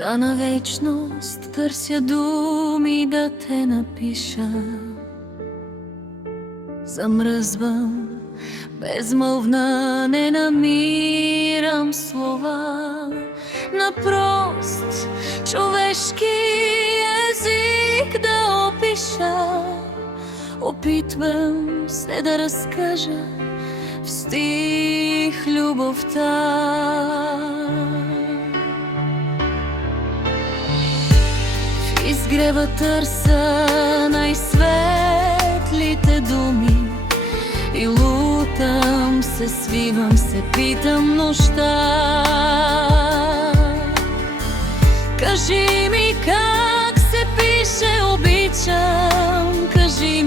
Стана вечност, търся думи да те напиша. Замръзвам, безмълвна, не намирам слова. На прост човешки език да опиша. Опитвам се да разкажа в стих любовта. В изгрева търся най-светлите думи и лутам се, свивам се, питам нощта. Кажи ми как се пише обичам, кажи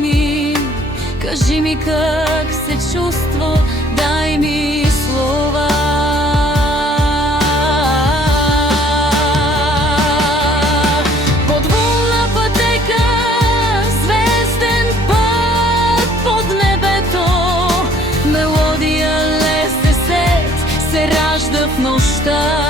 ми как се чувства, дай ми слова. Под лунна пътека, звезден път под небето, мелодия лес десет се ражда в нощта.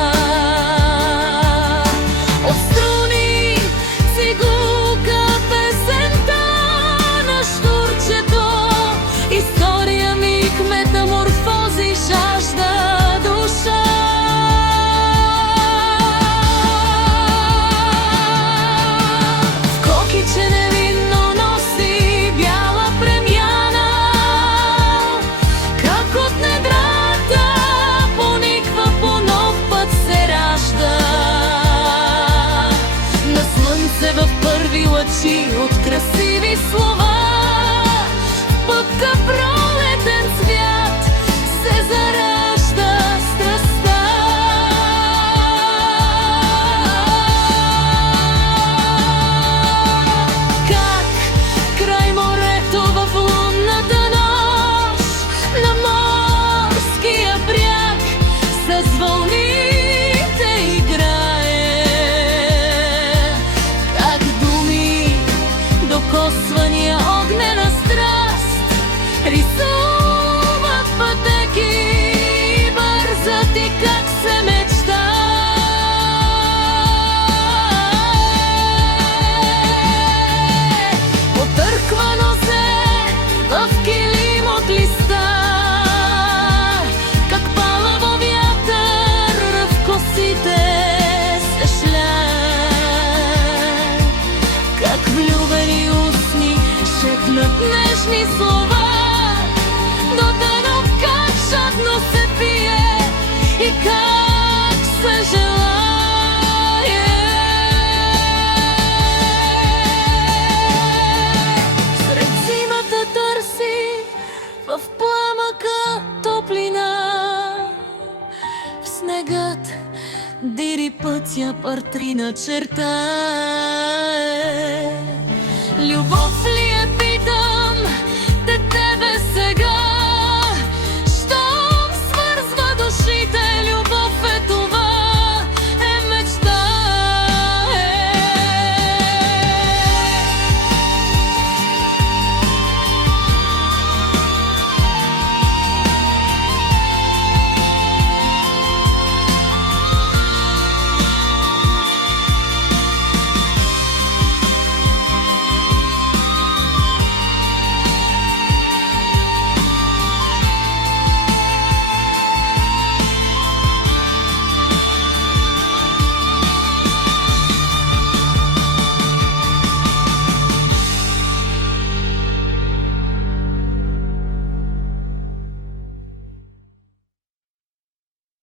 В първи лъчи от красиви слова, пъпка пролетен цвят се заражда страстта. Как край морето в лунната нощ, на морския бряг с вълните играе. Докосвания огнена страст рисуват пътеки, бързат и как се мечта. Потърквано се в килим от листа, как палаво вятър в косите се шляе, как влюбени шепнат нежни слова, до дъно как жадно се пие и как се желае. Сред зимата търси в пламъка топлина, в снегът дири пътя партрина черта. Любов